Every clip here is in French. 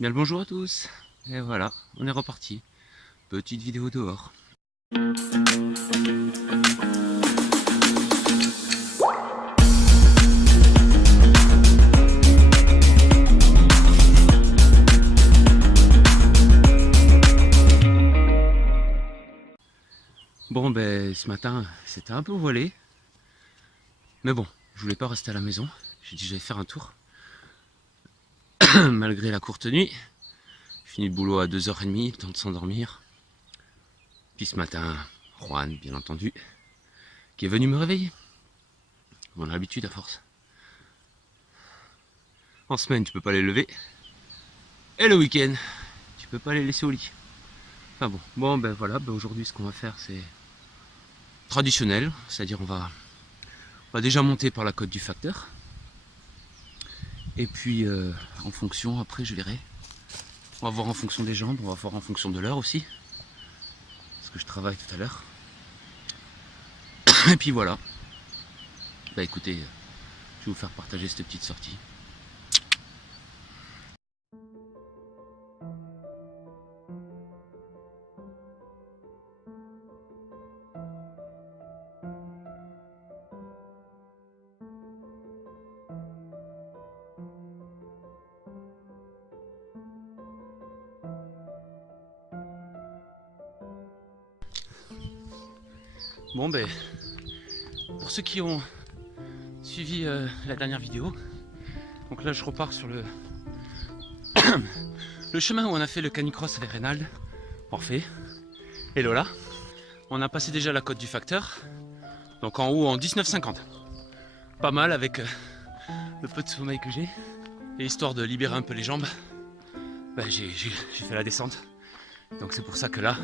Bien le bonjour à tous. Et voilà, on est reparti. Petite vidéo dehors. Bon ben ce matin c'était un peu voilé. Mais bon, je voulais pas rester à la maison. J'ai dit j'allais faire un tour. Malgré la courte nuit. Je finis le boulot à 2h30, le temps de s'endormir. Puis ce matin, Juan, bien entendu, qui est venu me réveiller. On a l'habitude à force. En semaine, tu peux pas les lever. Et le week-end, tu peux pas les laisser au lit. Enfin bon, ben voilà, aujourd'hui ce qu'on va faire c'est traditionnel, c'est-à-dire on va déjà monter par la côte du facteur. Et puis en fonction, après je verrai. On va voir en fonction des jambes, on va voir en fonction de l'heure aussi. Parce que je travaille tout à l'heure. Et puis voilà. Bah écoutez, je vais vous faire partager cette petite sortie. Bon ben, pour ceux qui ont suivi la dernière vidéo, donc là je repars sur le le chemin où on a fait le canicross avec Reynald, Morphée et Lola. On a passé déjà la côte du facteur, donc en haut en 19,50. Pas mal avec le peu de sommeil que j'ai. Et histoire de libérer un peu les jambes, ben, j'ai fait la descente. Donc c'est pour ça que là,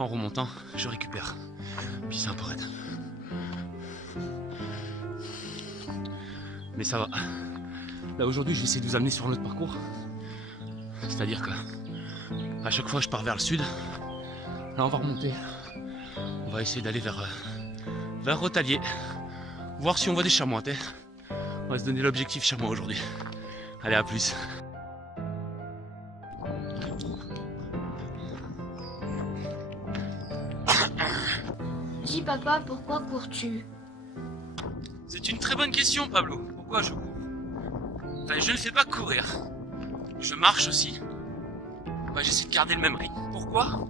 en remontant, je récupère. Puis c'est un peu raide. Mais ça va. Là aujourd'hui, je vais essayer de vous amener sur un autre parcours. C'est-à-dire que à chaque fois je pars vers le sud. Là on va remonter. On va essayer d'aller vers Rotalier. Voir si on voit des chamois. On va se donner l'objectif chamois aujourd'hui. Allez, à plus. Dis papa, pourquoi cours-tu? C'est une très bonne question, Pablo. Pourquoi je cours? Enfin, je ne fais pas courir. Je marche aussi. Enfin, j'essaie de garder le même rythme. Pourquoi?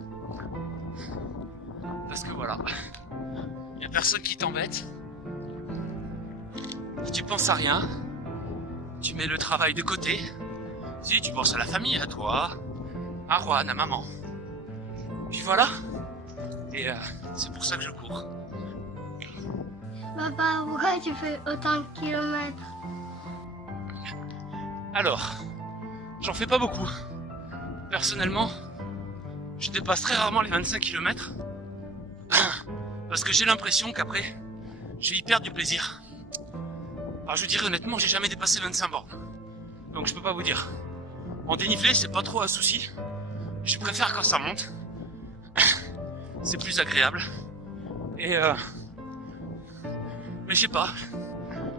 Parce que voilà, il n'y a personne qui t'embête. Tu penses à rien. Tu mets le travail de côté. Si tu penses à la famille, à toi, à Juan, à maman. Puis voilà. Et c'est pour ça que je cours. Papa, pourquoi tu fais autant de kilomètres? Alors, j'en fais pas beaucoup. Personnellement, je dépasse très rarement les 25 km. Parce que j'ai l'impression qu'après, je vais y perdre du plaisir. Alors je vous dirais honnêtement, j'ai jamais dépassé 25 bornes. Donc je peux pas vous dire. En dénivelé, c'est pas trop un souci. Je préfère quand ça monte. C'est plus agréable. Et mais je sais pas.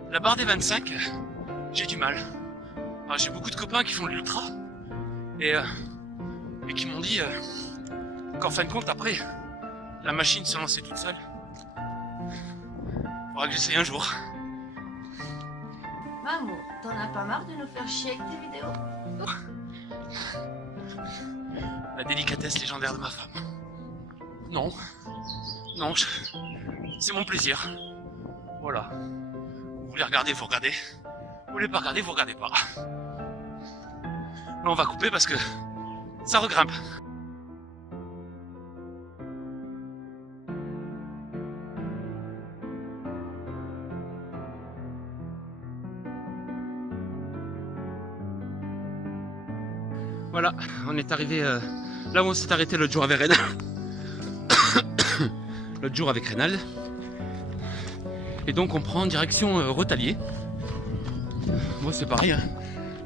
La barre des 25, j'ai du mal. Alors, j'ai beaucoup de copains qui font de l'ultra. Et qui m'ont dit qu'en fin de compte, après, la machine se lançait toute seule. Faudra que j'essaye un jour. Maman, t'en as pas marre de nous faire chier avec tes vidéos? La délicatesse légendaire de ma femme. Non. Non, c'est mon plaisir. Voilà. Vous voulez regarder, vous regardez. Vous voulez pas regarder, vous regardez pas. Là, on va couper parce que ça regrimpe. Voilà, on est arrivé là où on s'est arrêté l'autre jour avec Reynald. L'autre jour avec Reynald. Et donc on prend en direction Rotalier. Moi c'est pareil, hein.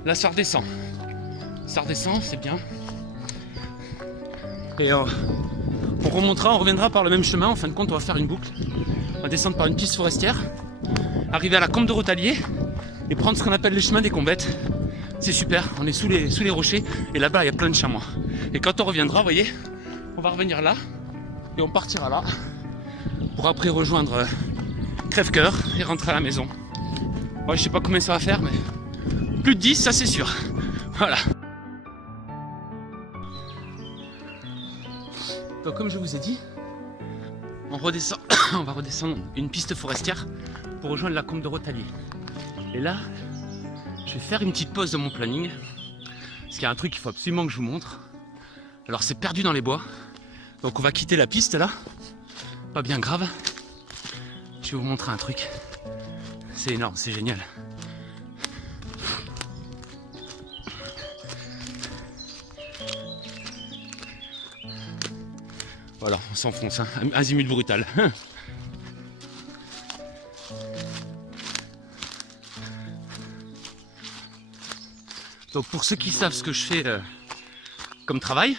Là ça redescend. Ça redescend, c'est bien. Et on remontera, on reviendra par le même chemin. En fin de compte, on va faire une boucle. On va descendre par une piste forestière, arriver à la combe de Rotalier et prendre ce qu'on appelle le chemin des Combettes C'est super, on est sous les rochers et là-bas il y a plein de chamois. Et quand on reviendra, vous voyez, on va revenir là et on partira là pour après rejoindre Crève-Cœur et rentrer à la maison. Ouais, je sais pas combien ça va faire, mais plus de 10, ça c'est sûr. Voilà. Donc comme je vous ai dit, on redescend, on va redescendre une piste forestière pour rejoindre la combe de Rotalier. Et là, je vais faire une petite pause dans mon planning, parce qu'il y a un truc qu'il faut absolument que je vous montre. Alors c'est perdu dans les bois, donc on va quitter la piste là, pas bien grave. Je vais vous montrer un truc, c'est énorme, c'est génial. Voilà, on s'enfonce, hein. Azimut brutal. Donc pour ceux qui savent ce que je fais comme travail,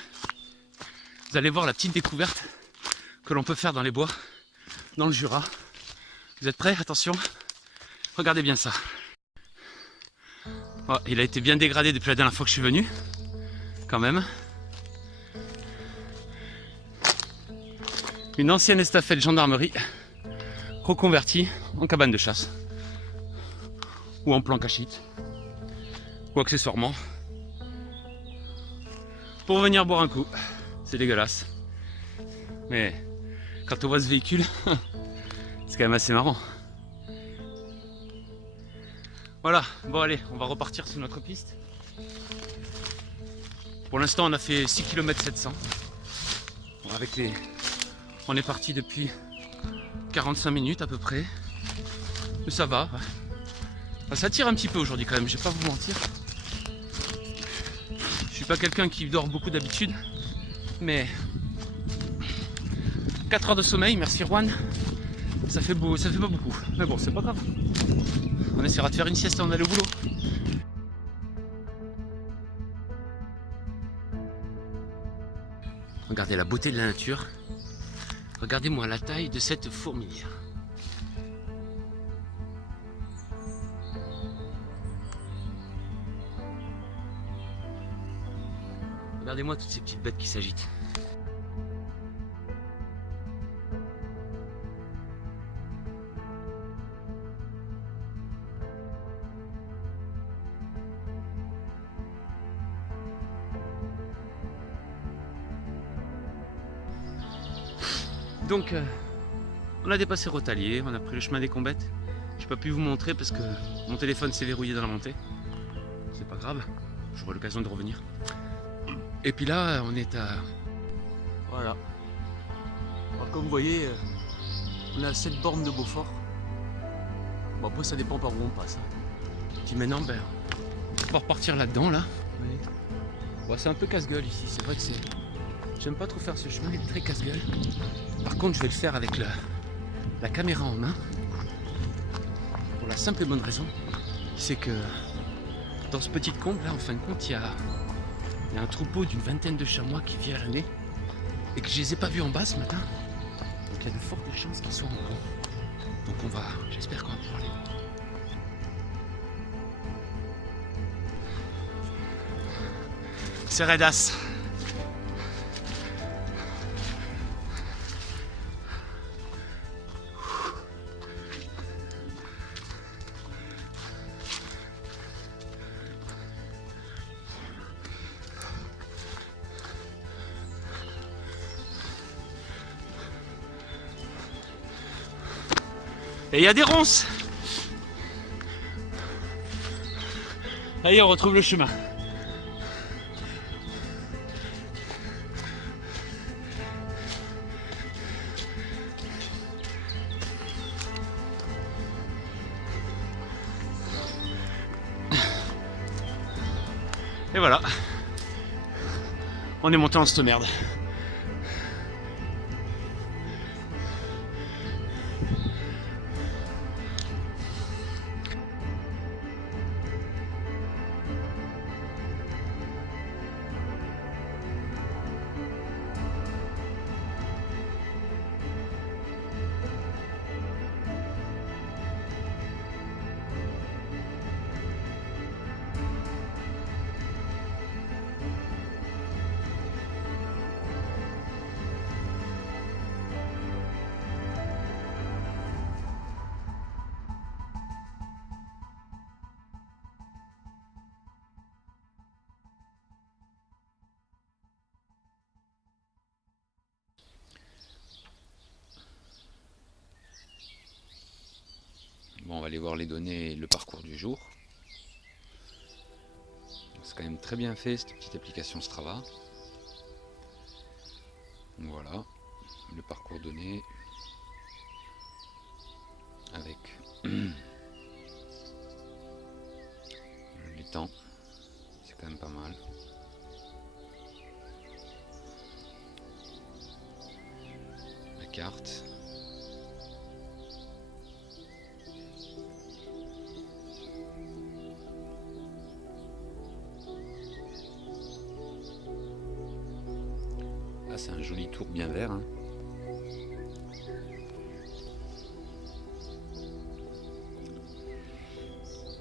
vous allez voir la petite découverte que l'on peut faire dans les bois, dans le Jura. Vous êtes prêts? Attention, regardez bien ça. Oh, il a été bien dégradé depuis la dernière fois que je suis venu, quand même. Une ancienne estafette gendarmerie reconvertie en cabane de chasse ou en plan cachite ou accessoirement pour venir boire un coup. C'est dégueulasse, mais quand on voit ce véhicule c'est quand même assez marrant. Voilà, bon allez, on va repartir sur notre piste. Pour l'instant on a fait 6 km 700 avec les... On est parti depuis 45 minutes à peu près. Mais ça va. Enfin, ça tire un petit peu aujourd'hui quand même, je vais pas vous mentir. Je suis pas quelqu'un qui dort beaucoup d'habitude. Mais 4 heures de sommeil, merci Juan. Ça fait pas beaucoup. Mais bon, c'est pas grave. On essaiera de faire une sieste avant d'aller au boulot. Regardez la beauté de la nature. Regardez-moi la taille de cette fourmilière. Regardez-moi toutes ces petites bêtes qui s'agitent. Donc, on a dépassé Rotalier, on a pris le chemin des Combettes. Je n'ai pas pu vous montrer parce que mon téléphone s'est verrouillé dans la montée. C'est pas grave, j'aurai l'occasion de revenir. Et puis là, on est à... Voilà. Alors, comme vous voyez, on est à 7 bornes de Beaufort. Bon, après, ça dépend par où on passe. Et puis maintenant, ben, on va repartir là-dedans, là. Bon, c'est un peu casse-gueule ici, c'est vrai que c'est... J'aime pas trop faire ce chemin, il est très casse-gueule. Par contre, je vais le faire avec la caméra en main. Pour la simple et bonne raison, c'est que dans ce petit comble là, en fin de compte, il y a un troupeau d'une vingtaine de chamois qui vit à l'année et que je les ai pas vus en bas ce matin. Donc il y a de fortes chances qu'ils soient en haut. Donc j'espère qu'on va pouvoir les voir. C'est raidasse. Et il y a des ronces. Allez, on retrouve le chemin. Et voilà. On est monté en cette merde. aller voir les données et le parcours du jour. C'est quand même très bien fait cette petite application Strava. Donc voilà, le parcours donné avec les temps, c'est quand même pas mal. La carte. Là c'est un joli tour bien vert, hein.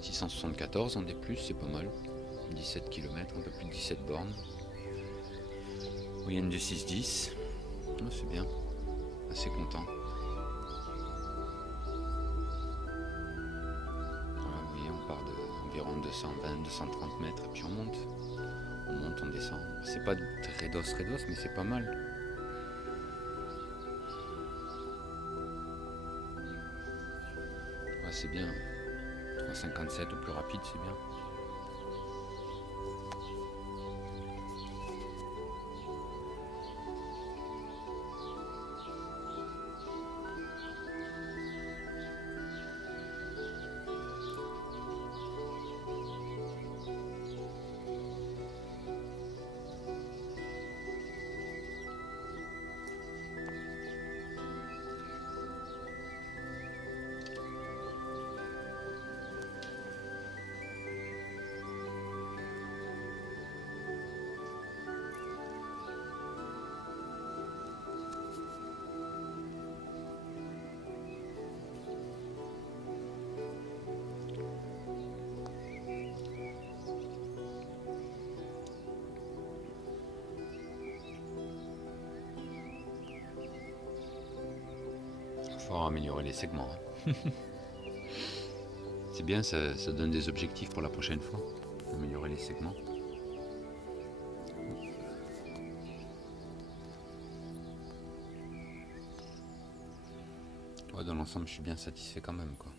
« 674 en D+, c'est pas mal. 17 km, un peu plus de 17 bornes. Moyenne de 6,10. Oh, c'est bien. Assez content. Voilà, vous voyez, on part d'environ 220-230 mètres et puis on monte. On monte, on descend. C'est pas très dos, mais c'est pas mal. Ouais, c'est bien. 3,57 au plus rapide, c'est bien. Il faut améliorer les segments. Hein. C'est bien, ça donne des objectifs pour la prochaine fois. Améliorer les segments. Ouais, dans l'ensemble, je suis bien satisfait quand même, quoi.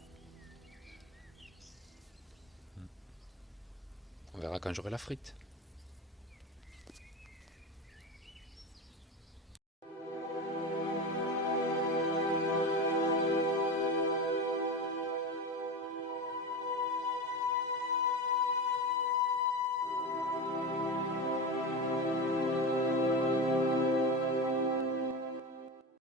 On verra quand j'aurai la frite.